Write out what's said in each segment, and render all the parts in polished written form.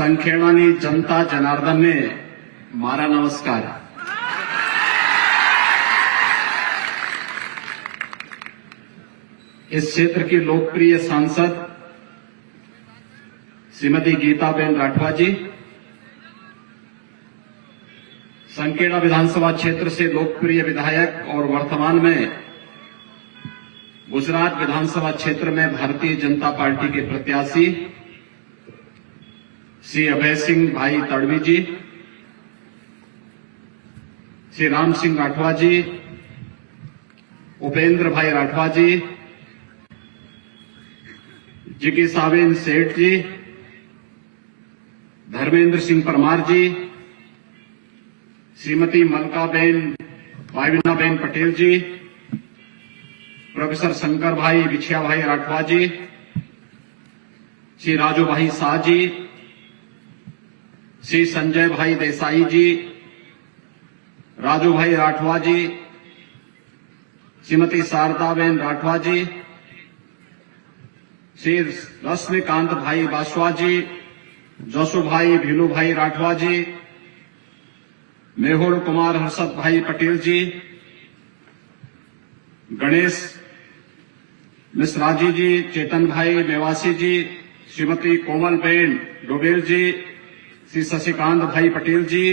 સંખેડાની જનતા જનાર્દનને મારા નમસ્કાર। इस क्षेत्र की लोकप्रिय सांसद श्रीमती गीताबेन राठवा जी, संखेड़ा विधानसभा क्षेत्र से लोकप्रिय विधायक और वर्तमान में गुजरात विधानसभा क्षेत्र में भारतीय जनता पार्टी के प्रत्याशी श्री अभय सिंह भाई तड़वी जी, श्री राम सिंह राठवा जी, उपेंद्र भाई राठवा जी, जिज्ञासाबेन सेठ जी, धर्मेंद्र सिंह परमार जी, श्रीमती मलकाबेन भाईविनाबेन पटेल जी, प्रोफेसर शंकर भाई बिछिया भाई राठवा जी, श्री राजू भाई शाह जी, श्री संजय भाई देसाई जी, राजू भाई राठवा जी, श्रीमती शारदाबेन राठवा जी, श्री रश्मिकांत भाई बासवा जी, जोशु भाई भीलू भाई राठवा जी, मेहुल कुमार हर्षद भाई पटेल जी, गणेश मिश्रा जी, चेतन भाई मेवासी जी, श्रीमती कोमलबेन डोबेल जी, श्री शशिकांत भाई पटेल जी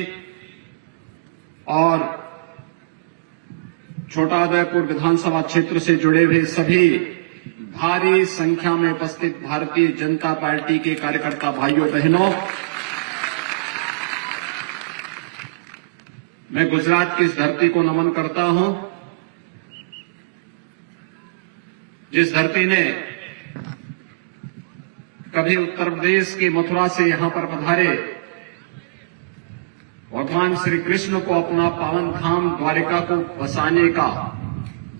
और छोटा उदयपुर विधानसभा क्षेत्र से जुड़े हुए सभी भारी संख्या में उपस्थित भारतीय जनता पार्टी के कार्यकर्ता भाइयों बहनों, मैं गुजरात की इस धरती को नमन करता हूं, जिस धरती ने कभी उत्तर प्रदेश के मथुरा से यहां पर पधारे भगवान श्री कृष्ण को अपना पावन धाम द्वारिका को बसाने का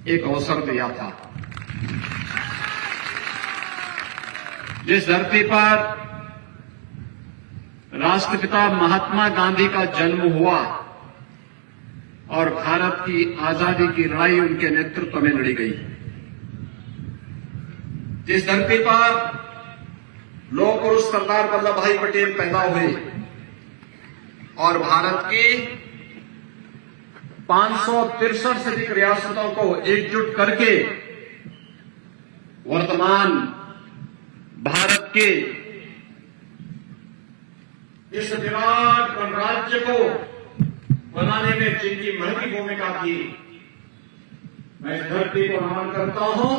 एक अवसर दिया था, जिस धरती पर राष्ट्रपिता महात्मा गांधी का जन्म हुआ और भारत की आजादी की लड़ाई उनके नेतृत्व में लड़ी गई, जिस धरती पर लौह पुरुष सरदार वल्लभ भाई पटेल पैदा हुए और भारत की 563 से अधिक रियासतों को एकजुट करके वर्तमान भारत के इस विराट गणराज्य को बनाने में जिनकी महती भूमिका थी, मैं इस धरती को नमन करता हूं,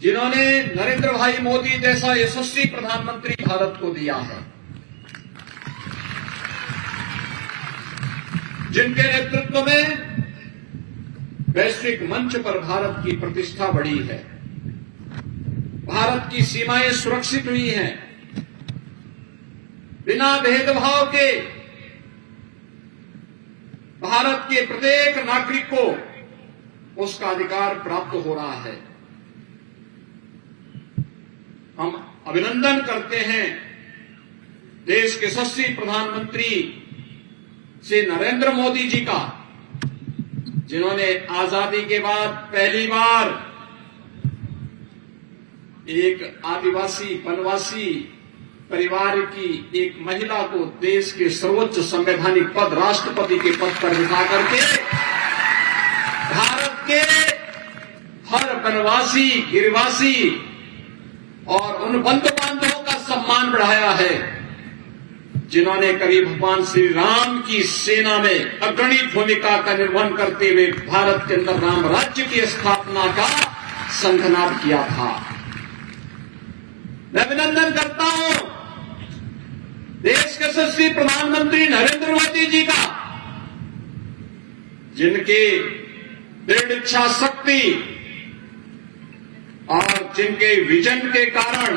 जिन्होंने नरेंद्र भाई मोदी जैसा यशस्वी प्रधानमंत्री भारत को दिया है, जिनके नेतृत्व में वैश्विक मंच पर भारत की प्रतिष्ठा बढ़ी है, भारत की सीमाएं सुरक्षित हुई हैं, बिना भेदभाव के भारत के प्रत्येक नागरिक को उसका अधिकार प्राप्त हो रहा है। हम अभिनंदन करते हैं देश के यशस्वी प्रधानमंत्री श्री नरेंद्र मोदी जी का, जिन्होंने आजादी के बाद पहली बार एक आदिवासी वनवासी परिवार की एक महिला को देश के सर्वोच्च संवैधानिक पद राष्ट्रपति के पद पर बिठा करके भारत के हर वनवासी गिरिवासी और उन बंधु बांधवों का सम्मान बढ़ाया है, जिन्होंने करीब भगवान श्री राम की सेना में अग्रणी भूमिका का निर्वहन करते हुए भारत के अंदर राम राज्य की स्थापना का संकल्प किया था। मैं अभिनंदन करता हूं देश के यशस्वी प्रधानमंत्री नरेंद्र मोदी जी का, जिनकी दृढ़ इच्छा शक्ति और जिनके विजन के कारण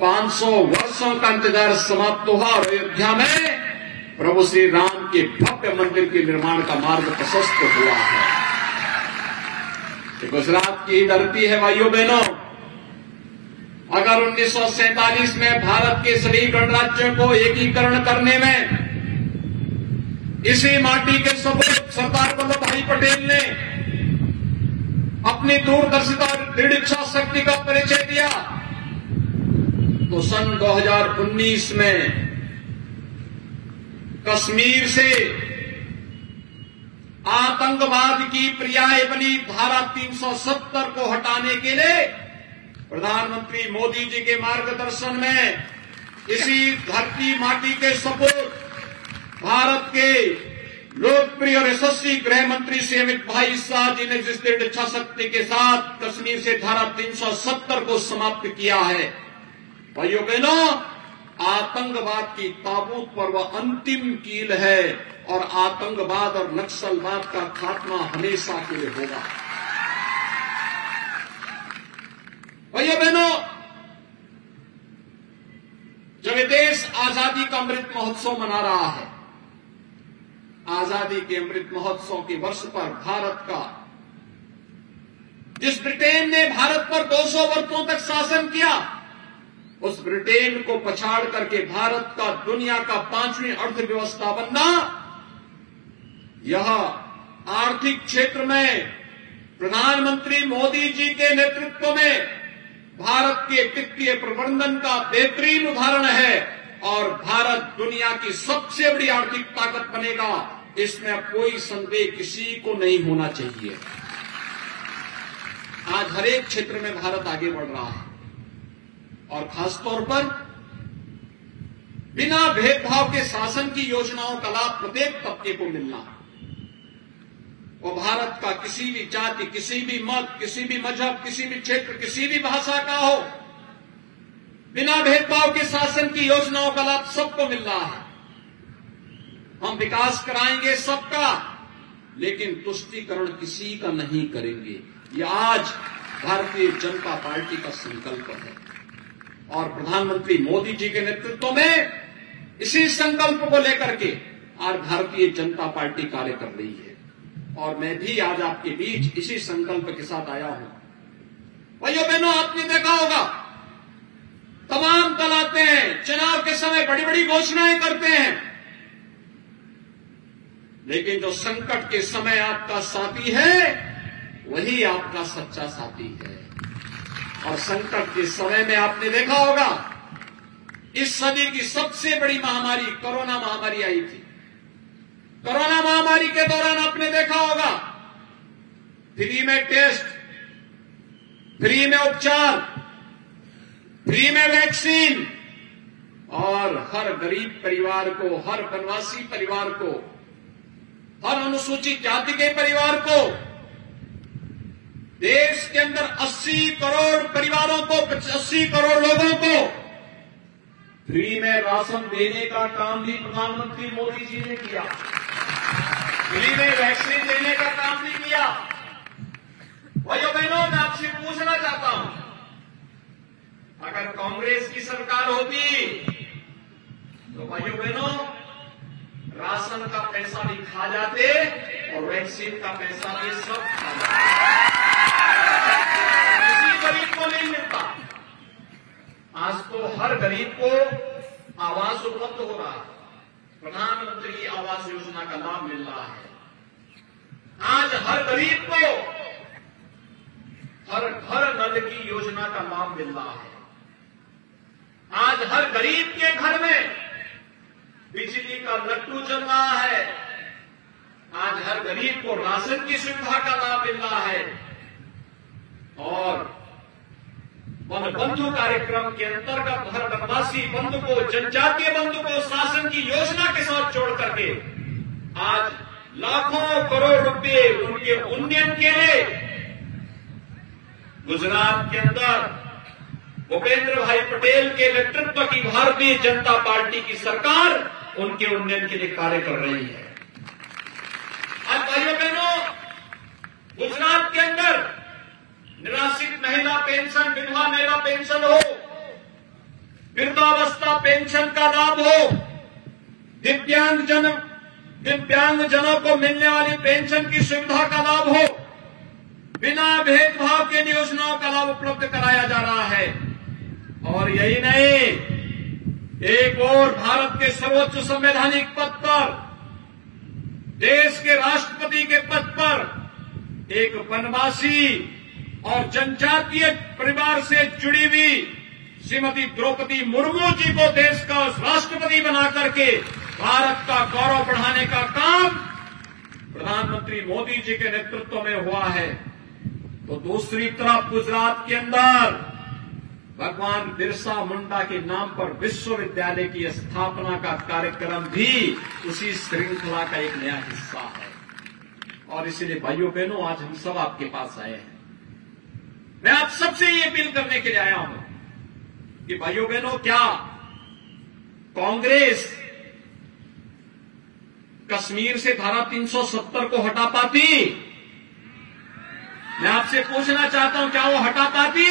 500 वर्षों का इंतजार समाप्त हुआ और अयोध्या में प्रभु श्री राम के भव्य मंदिर के निर्माण का मार्ग प्रशस्त हुआ है। ये गुजरात की धरती है भाइयों बहनों। अगर 1947 में भारत के सभी गणराज्यों को एकीकरण करने में इसी माटी के सपूत सरदार वल्लभ भाई पटेल ने अपनी दूरदर्शिता और दृढ़ इच्छा शक्ति का परिचय दिया, तो सन 2019 में कश्मीर से आतंकवाद की पर्याय बनी धारा 370 को हटाने के लिए प्रधानमंत्री मोदी जी के मार्गदर्शन में इसी धरती माटी के सपूत भारत के लोकप्रिय और यशस्वी गृह मंत्री श्री अमित भाई शाह जी ने जिस दृढ़ इच्छा शक्ति के साथ कश्मीर से धारा 370 को समाप्त किया है, भाइयों बहनों, आतंकवाद की ताबूत पर वह अंतिम कील है और आतंकवाद और नक्सलवाद का खात्मा हमेशा के लिए होगा। भाइयों बहनों, जब ये देश आजादी का अमृत महोत्सव मना रहा है, आजादी के अमृत महोत्सव के वर्ष पर भारत का, जिस ब्रिटेन ने भारत पर 200 वर्षों तक शासन किया, उस ब्रिटेन को पछाड़ करके भारत का दुनिया का 5वीं अर्थव्यवस्था बनना, यह आर्थिक क्षेत्र में प्रधानमंत्री मोदी जी के नेतृत्व में भारत के वित्तीय प्रबंधन का बेहतरीन उदाहरण है और भारत दुनिया की सबसे बड़ी आर्थिक ताकत बनेगा, इसमें अब कोई संदेह किसी को नहीं होना चाहिए। आज हर एक क्षेत्र में भारत आगे बढ़ रहा है और खासतौर पर बिना भेदभाव के शासन की योजनाओं का लाभ प्रत्येक तबके को मिलना, वो भारत का किसी भी जाति, किसी भी मत, किसी भी मजहब, किसी भी क्षेत्र, किसी भी भाषा का हो, बिना भेदभाव के शासन की योजनाओं का लाभ सबको मिल रहा है। हम विकास कराएंगे सबका, लेकिन तुष्टीकरण किसी का नहीं करेंगे। ये आज भारतीय जनता पार्टी का संकल्प है और प्रधानमंत्री मोदी जी के नेतृत्व में इसी संकल्प को लेकर के आज भारतीय जनता पार्टी कार्य कर रही है और मैं भी आज आपके बीच इसी संकल्प के साथ आया हूं। भाइयों बहनों, आपने देखा होगा तमाम दल आते हैं, चुनाव के समय बड़ी बड़ी घोषणाएं करते हैं, लेकिन जो संकट के समय आपका साथी है वही आपका सच्चा साथी है। और संकट के समय में आपने देखा होगा इस सदी की सबसे बड़ी महामारी कोरोना महामारी आई थी। कोरोना महामारी के दौरान आपने देखा होगा फ्री में टेस्ट, फ्री में उपचार, फ्री में वैक्सीन और हर गरीब परिवार को, हर वनवासी परिवार को, हर अनुसूचित जाति के परिवार को, देश के अंदर 80 करोड़ परिवारों को, 80 करोड़ लोगों को फ्री में राशन देने का काम भी प्रधानमंत्री मोदी जी ने किया। फ्री में वैक्सीन देने का काम भी किया। भाइयों बहनों, मैं आपसे पूछना चाहता हूं, अगर कांग्रेस की सरकार होती तो भाइयों बहनों राशन का पैसा भी खा जाते और वैक्सीन का पैसा भी सब खा जाते, किसी गरीब को नहीं मिलता। आज तो हर गरीब को आवास उपलब्ध हो रहा है, प्रधानमंत्री आवास योजना का लाभ मिल रहा है। आज हर गरीब को हर घर नल की योजना का लाभ मिल रहा है। आज हर गरीब के घर में बिजली का लट्टू चल रहा है। आज हर गरीब को राशन की सुविधा का लाभ मिल रहा है और वन बंधु कार्यक्रम के अंतर्गत हर वनवासी बंधु को, जनजातीय बंधु को शासन की योजना के साथ जोड़ करके आज लाखों करोड़ रुपए उनके उन्नयन के लिए गुजरात के अंदर भूपेंद्र भाई पटेल के नेतृत्व की भारतीय जनता पार्टी की सरकार उनके उन्नयन के लिए कार्य कर रही है। आज भाइयों बहनों, गुजरात के अंदर निराश्रित महिला पेंशन, विधवा महिला पेंशन हो, वृद्धावस्था पेंशन का लाभ हो, दिव्यांगजनों को मिलने वाली पेंशन की सुविधा का लाभ हो, बिना भेदभाव के योजनाओं का लाभ उपलब्ध कराया जा रहा है। और यही नहीं, एक और भारत के सर्वोच्च संवैधानिक पद पर, देश के राष्ट्रपति के पद पर एक वनवासी और जनजातीय परिवार से जुड़ी हुई श्रीमती द्रौपदी मुर्मू जी को देश का राष्ट्रपति बना करके भारत का गौरव बढ़ाने का काम प्रधानमंत्री मोदी जी के नेतृत्व में हुआ है, तो दूसरी तरफ गुजरात के अंदर भगवान बिरसा मुंडा के नाम पर विश्वविद्यालय की स्थापना का कार्यक्रम भी उसी श्रृंखला का एक नया हिस्सा है। और इसलिए भाइयों बहनों, आज हम सब आपके पास आए हैं। मैं आप सबसे ये अपील करने के लिए आया हूं कि भाइयों बहनों, क्या कांग्रेस कश्मीर से धारा 370 को हटा पाती? मैं आपसे पूछना चाहता हूं, क्या वो हटा पाती?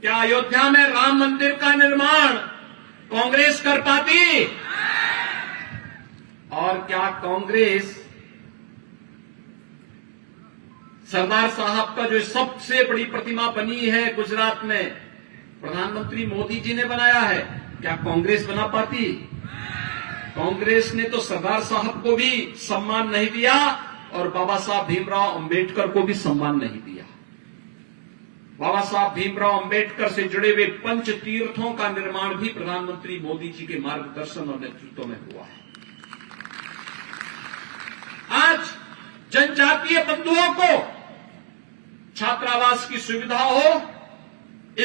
क्या अयोध्या में राम मंदिर का निर्माण कांग्रेस कर पाती? और क्या कांग्रेस सरदार साहब का जो सबसे बड़ी प्रतिमा बनी है गुजरात में, प्रधानमंत्री मोदी जी ने बनाया है, क्या कांग्रेस बना पाती? कांग्रेस ने तो सरदार साहब को भी सम्मान नहीं दिया और बाबा साहब भीमराव अंबेडकर को भी सम्मान नहीं दिया। बाबा साहब भीमराव अंबेडकर से जुड़े हुए पंच तीर्थों का निर्माण भी प्रधानमंत्री मोदी जी के मार्गदर्शन और नेतृत्व में हुआ है। आज जनजातीय बंधुओं को छात्रावास की सुविधा हो,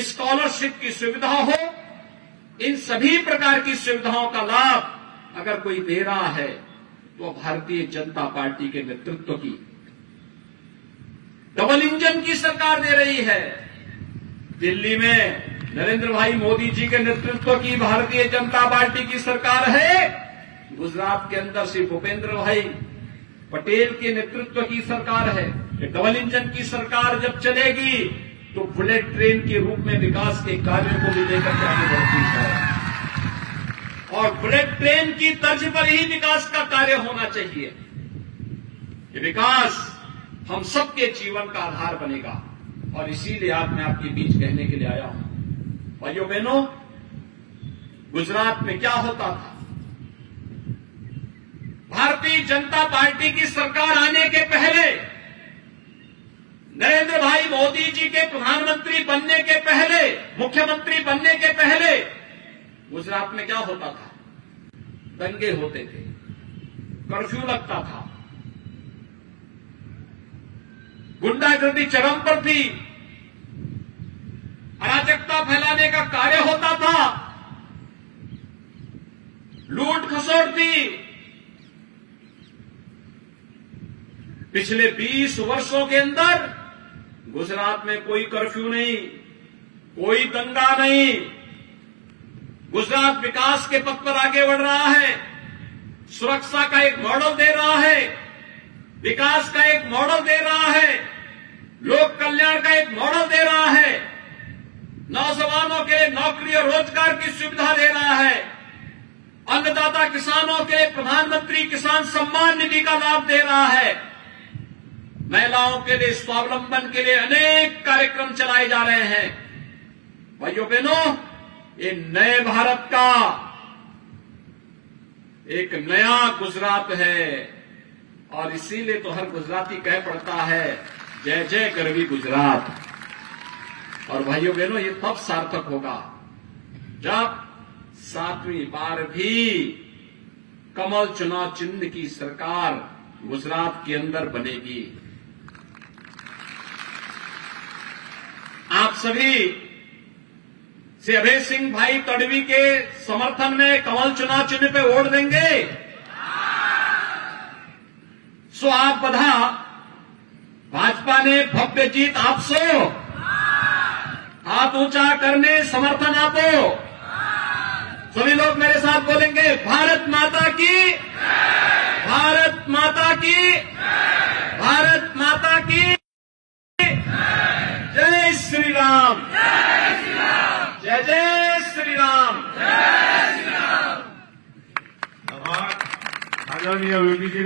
स्कॉलरशिप की सुविधा हो, इन सभी प्रकार की सुविधाओं का लाभ अगर कोई दे रहा है तो भारतीय जनता पार्टी के नेतृत्व की डबल इंजन की सरकार दे रही है। दिल्ली में नरेंद्र भाई मोदी जी के नेतृत्व की भारतीय जनता पार्टी की सरकार है। गुजरात के अंदर श्री भूपेंद्र भाई पटेल के नेतृत्व की सरकार है। ये डबल इंजन की सरकार जब चलेगी तो बुलेट ट्रेन के रूप में विकास के कार्यों को भी लेकर के आगे बढ़ती है और बुलेट ट्रेन की तर्ज पर ही विकास का कार्य होना चाहिए। ये विकास हम सबके जीवन का आधार बनेगा और इसीलिए आज मैं आपके बीच कहने के लिए आया हूं। भाइयों बहनों, गुजरात में क्या होता था? भारतीय जनता पार्टी की सरकार आने के पहले, नरेंद्र भाई मोदी जी के प्रधानमंत्री बनने के पहले, मुख्यमंत्री बनने के पहले गुजरात में क्या होता था? दंगे होते थे, कर्फ्यू लगता था, गुंडागर्दी चरम पर थी, अराजकता फैलाने का कार्य होता था, लूट खसोट थी। पिछले 20 वर्षों के अंदर गुजरात में कोई कर्फ्यू नहीं, कोई दंगा नहीं। गुजरात विकास के पथ पर आगे बढ़ रहा है, सुरक्षा का एक मॉडल दे रहा है, विकास का एक मॉडल दे रहा है, लोक कल्याण का एक मॉडल दे रहा है, नौजवानों के लिए नौकरी और रोजगार की सुविधा दे रहा है, अन्नदाता किसानों के लिए प्रधानमंत्री किसान सम्मान निधि का लाभ दे रहा है, महिलाओं के लिए स्वावलंबन के लिए अनेक कार्यक्रम चलाए जा रहे हैं। भाइयों बहनों, ये नए भारत का एक नया गुजरात है और इसीलिए तो हर गुजराती कह पड़ता है, जय जय गरवी गुजरात। और भाइयों बहनों, ये तब सार्थक होगा जब 7वीं बार भी कमल चुनाव चिन्ह की सरकार गुजरात के अंदर बनेगी। आप सभी से अभय सिंह भाई तड़वी के समर्थन में कमल चुनाव चिन्ह पे वोट देंगे। सो आप बधा, भाजपा ने भव्य जीत आपसो, हाथ ऊंचा करने समर्थन आपो। सभी लोग मेरे साथ बोलेंगे, भारत माता की, भारत माता की, भारत माता की, जय श्री राम, जय जय श्री राम। आदरणीय वीपीजी